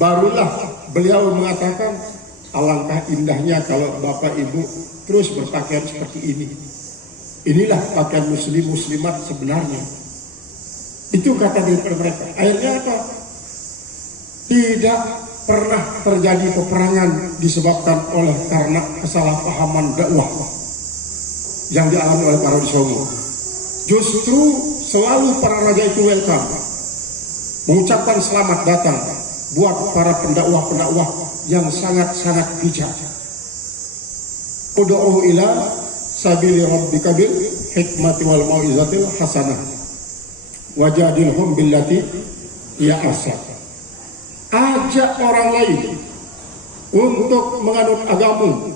barulah beliau mengatakan alangkah indahnya kalau bapak ibu terus berpakaian seperti ini. Inilah pakaian muslim muslimat sebenarnya. Itu kata mereka. Akhirnya apa? Tidak pernah terjadi peperangan disebabkan oleh karena kesalahpahaman dakwah yang dialami oleh para wali songo. Justru selalu para raja itu welcome, mengucapkan selamat datang buat para pendakwah-pendakwah yang sangat-sangat bijak. Ud'u ila sabili rabbika bil hikmati wal mau'izatil hasanah wajadilhum billati hiya ahsan. Ajak orang lain untuk menganut agamu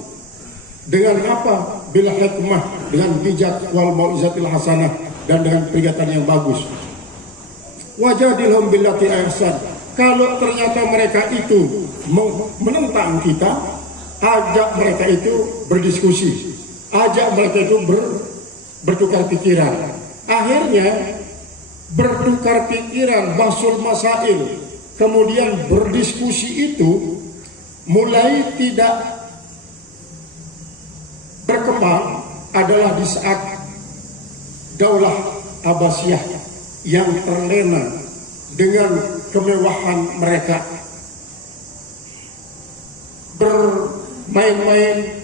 dengan apa? Bila hikmah, dengan bijak, wal mau'izatil hasanah, dan dengan peringatan yang bagus. Wajadilhum billati ahsan. Kalau ternyata mereka itu menentang kita, ajak mereka itu berdiskusi, ajak mereka itu bertukar pikiran. Akhirnya bertukar pikiran, basul masail, kemudian berdiskusi itu mulai tidak berkembang adalah di saat Daulah Abbasiyah yang terlena dengan kemewahan mereka, bermain-main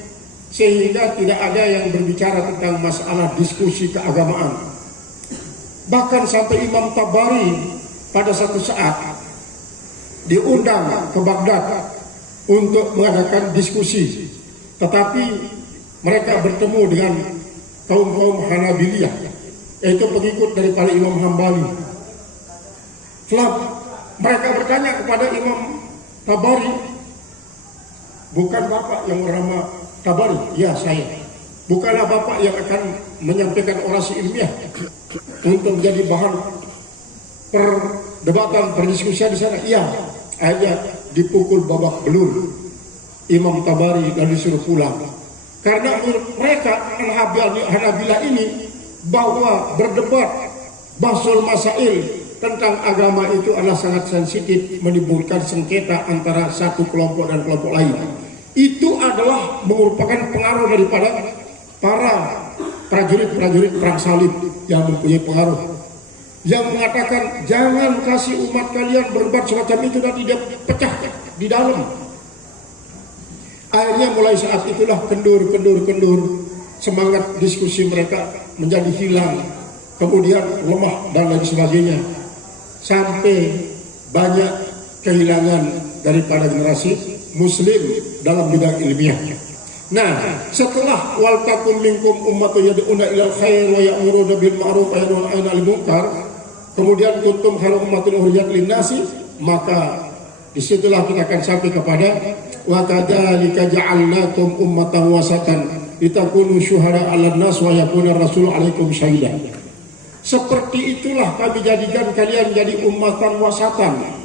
sehingga tidak ada yang berbicara tentang masalah diskusi keagamaan. Bahkan sampai Imam Tabari pada satu saat diundang ke Baghdad untuk mengadakan diskusi, tetapi mereka bertemu dengan kaum Hanabiliyah, yaitu pengikut daripada Imam Hambali. Mereka bertanya kepada Imam Tabari, bukan Bapak yang bernama Tabari? Ya, saya. Bukanlah Bapak yang akan menyampaikan orasi ilmiah untuk menjadi bahan perdebatan, perdiskusian di sana? Iya. Akhirnya dipukul babak belur Imam Tabari dan disuruh pulang. Karena menurut mereka Hanabilah ini bahwa berdebat bahsul masail tentang agama itu adalah sangat sensitif, menimbulkan sengketa antara satu kelompok dan kelompok lain. Itu adalah merupakan pengaruh daripada para prajurit-prajurit perang salib yang mempunyai pengaruh, yang mengatakan jangan kasih umat kalian berdebat semacam itu dan tidak pecah di dalam. Akhirnya mulai saat itulah kendur semangat diskusi mereka menjadi hilang, kemudian lemah dan lain sebagainya, sampai banyak kehilangan daripada generasi muslim dalam bidang ilmiah. Nah, setelah wal takum minkum ummatun yad'una ilal khair wa ya'muruna bil ma'ruf wa yanhauna 'anil munkar, kemudian kuntum khairu ummatin ukhrijat lin-nasi, maka disitulah kita akan sampai kepada wa kadzalika ja'alnakum ummatan wasatan litakunu syuhada 'alan nas wa yakuna rasulu 'alaikum syahida. Seperti itulah kami jadikan kalian jadi ummatan wasatan.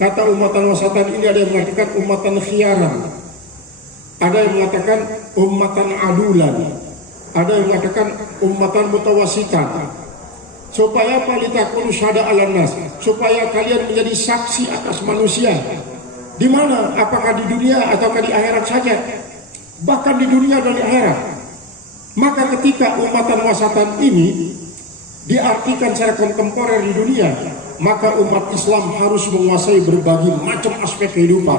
Kata ummatan wasatan ini ada yang mengatakan ummatan khiyaran, ada yang mengatakan ummatan adulan, ada yang mengatakan ummatan mutawasitan. Supaya litakunu syuhada 'alan nas, supaya kalian menjadi saksi atas manusia. Di mana? Apakah di dunia ataukah di akhirat saja? Bahkan di dunia dan di akhirat. Maka ketika ummatan wasatan ini diartikan secara kontemporer di dunia, maka umat Islam harus menguasai berbagai macam aspek kehidupan.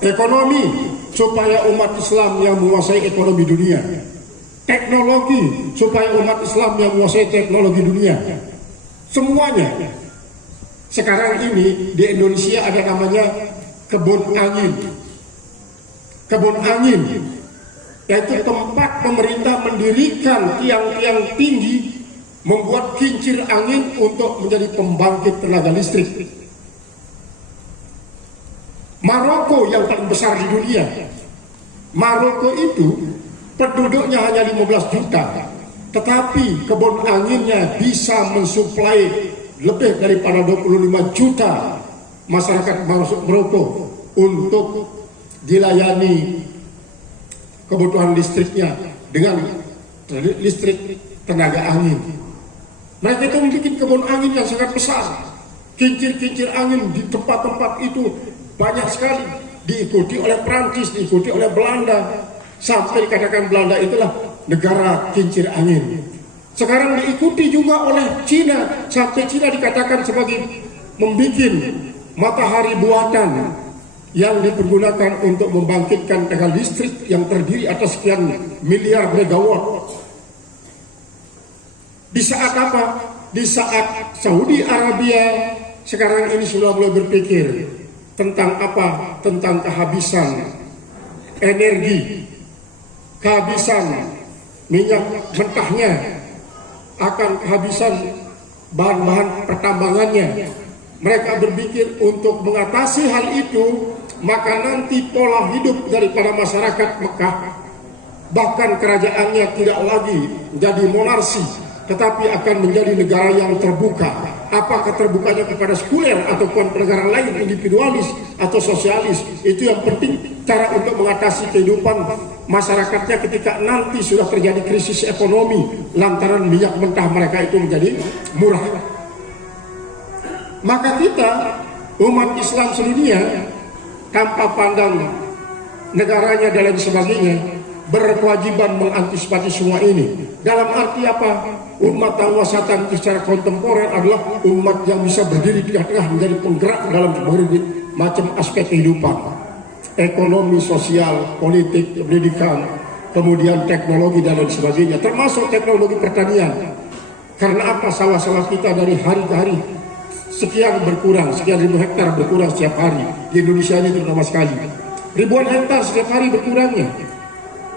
Ekonomi, supaya umat Islam yang menguasai ekonomi dunia. Teknologi, supaya umat Islam yang menguasai teknologi dunia. Semuanya. Sekarang ini di Indonesia ada namanya kebun angin. Kebun angin, yaitu tempat pemerintah mendirikan tiang-tiang tinggi, membuat kincir angin untuk menjadi pembangkit tenaga listrik. Maroko yang paling besar di dunia, Maroko itu penduduknya hanya 15 juta, tetapi kebun anginnya bisa mensuplai lebih daripada 25 juta masyarakat Maroko untuk dilayani kebutuhan listriknya dengan listrik tenaga angin. Mereka itu membuat kebun angin yang sangat besar. Kincir-kincir angin di tempat-tempat itu banyak sekali, diikuti oleh Prancis, diikuti oleh Belanda, sampai dikatakan Belanda itulah negara kincir angin. Sekarang diikuti juga oleh Cina, sampai Cina dikatakan sebagai membuat matahari buatan yang dipergunakan untuk membangkitkan tenaga listrik yang terdiri atas sekian miliar megawatt. Di saat apa? Di saat Saudi Arabia sekarang ini sudah mulai berpikir tentang apa? Tentang kehabisan energi, kehabisan minyak mentahnya, akan kehabisan bahan-bahan pertambangannya. Mereka berpikir untuk mengatasi hal itu, maka nanti pola hidup daripada masyarakat Mekah, bahkan kerajaannya tidak lagi menjadi monarki, tetapi akan menjadi negara yang terbuka. Apakah terbukanya kepada sekuler ataupun negara lain individualis atau sosialis, itu yang penting. Cara untuk mengatasi kehidupan masyarakatnya ketika nanti sudah terjadi krisis ekonomi lantaran minyak mentah mereka itu menjadi murah. Maka kita umat Islam sedunia, tanpa pandang negaranya dan lain sebagainya, berkewajiban mengantisipasi semua ini. Dalam arti apa? Umat wasatan secara kontemporer adalah umat yang bisa berdiri di tengah-tengah, menjadi penggerak dalam berbagai macam aspek kehidupan, ekonomi, sosial, politik, pendidikan, kemudian teknologi dan lain sebagainya, termasuk teknologi pertanian. Karena apa? Sawah-sawah kita dari hari ke hari sekian berkurang, sekian ribu hektar berkurang setiap hari. Di Indonesia ini terutama sekali, ribuan hektar setiap hari berkurangnya.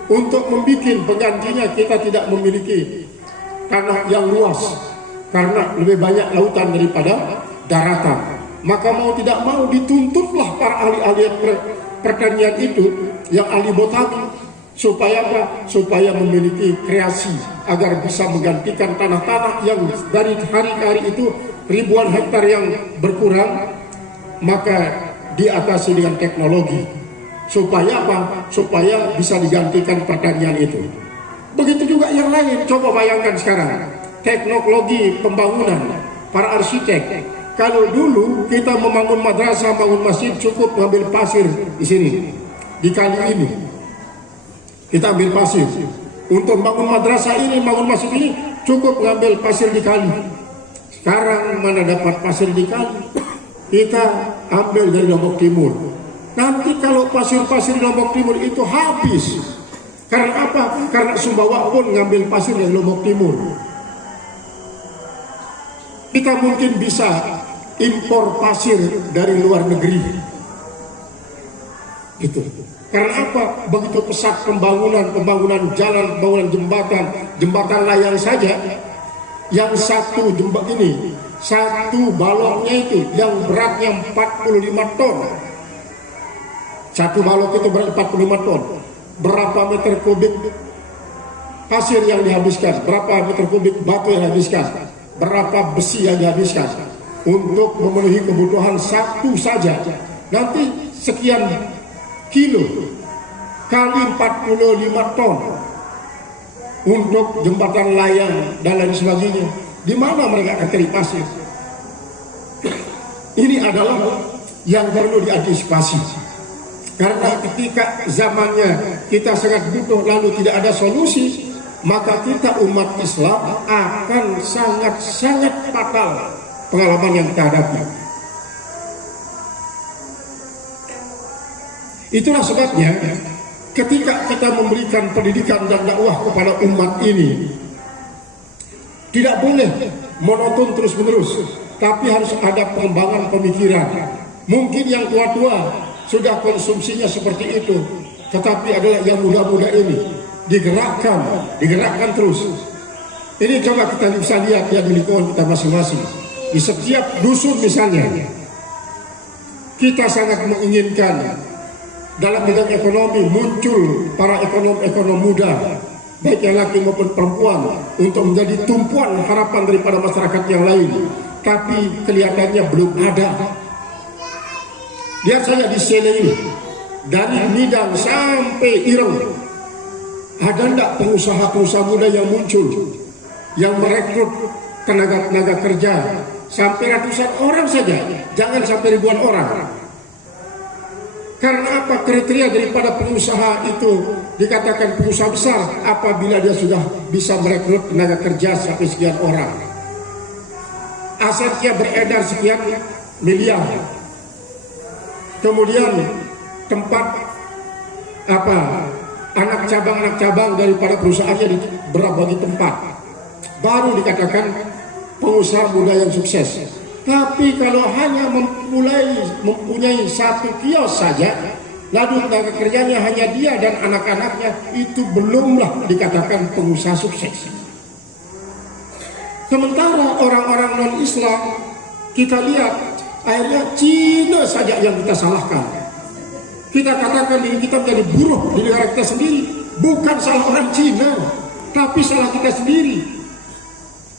Untuk membuat penggantinya kita tidak memiliki tanah yang luas, karena lebih banyak lautan daripada daratan. Maka mau tidak mau dituntutlah para ahli-ahli pertanian itu, yang ahli botani, supaya apa? Supaya memiliki kreasi agar bisa menggantikan tanah-tanah yang dari hari ke hari itu ribuan hektar yang berkurang, maka diatasi dengan teknologi. Supaya apa? Supaya bisa digantikan pertanian itu. Begitu juga yang lain. Coba bayangkan sekarang teknologi pembangunan, para arsitek. Kalau dulu kita membangun madrasah, bangun masjid, cukup mengambil pasir di sini, di kali ini kita ambil pasir. Untuk bangun madrasah ini, bangun masjid ini, cukup mengambil pasir di kali. Sekarang mana dapat pasir di kali? Kita ambil dari Lombok Timur. Nanti kalau pasir-pasir di Lombok Timur itu habis. Karena apa? Karena Sumbawa pun ngambil pasir dari Lombok Timur. Kita mungkin bisa impor pasir dari luar negeri. Gitu. Karena apa? Begitu pesat pembangunan jalan, pembangunan jembatan layang saja, yang satu jembatan ini, satu baloknya itu yang beratnya 45 ton. Satu balok itu berat 45 ton. Berapa meter kubik pasir yang dihabiskan? Berapa meter kubik batu yang dihabiskan? Berapa besi yang dihabiskan? Untuk memenuhi kebutuhan satu saja. Nanti sekian kilo kali 45 ton untuk jembatan layang dan lain sebagainya. Di mana mereka akan cari pasir? Ini adalah yang perlu diantisipasi. Karena ketika zamannya kita sangat butuh lalu tidak ada solusi, maka kita umat Islam akan sangat-sangat fatal pengalaman yang kita hadapi. Itulah sebabnya ketika kita memberikan pendidikan dan dakwah kepada umat ini, tidak boleh monoton terus-menerus, tapi harus ada pengembangan pemikiran. Mungkin yang tua-tua sudah konsumsinya seperti itu, tetapi adalah yang muda-muda ini digerakkan terus. Ini coba kita bisa lihat ya di lingkungan kita masing-masing. Di setiap dusun misalnya, kita sangat menginginkan dalam bidang ekonomi muncul para ekonom muda, baik yang laki maupun perempuan, untuk menjadi tumpuan harapan daripada masyarakat yang lain. Tapi kelihatannya belum ada. Lihat saja di Sele ini, dari Midang sampai Ireng, ada enggak pengusaha-pengusaha muda yang muncul, yang merekrut tenaga kerja sampai ratusan orang saja, jangan sampai ribuan orang. Karena apa? Kriteria daripada pengusaha itu dikatakan pengusaha besar apabila dia sudah bisa merekrut tenaga kerja sampai sekian orang, asetnya beredar sekian miliar. Kemudian tempat anak cabang daripada perusahaannya di berbagai tempat, baru dikatakan pengusaha muda yang sukses. Tapi kalau hanya mempunyai satu kios saja, lalu tenaga kerjanya hanya dia dan anak-anaknya, itu belumlah dikatakan pengusaha sukses. Sementara orang-orang non-Islam, kita lihat akhirnya Cina saja yang kita salahkan. Kita katakan diri kita menjadi buruh di negara kita sendiri. Bukan salah orang Cina, tapi salah kita sendiri.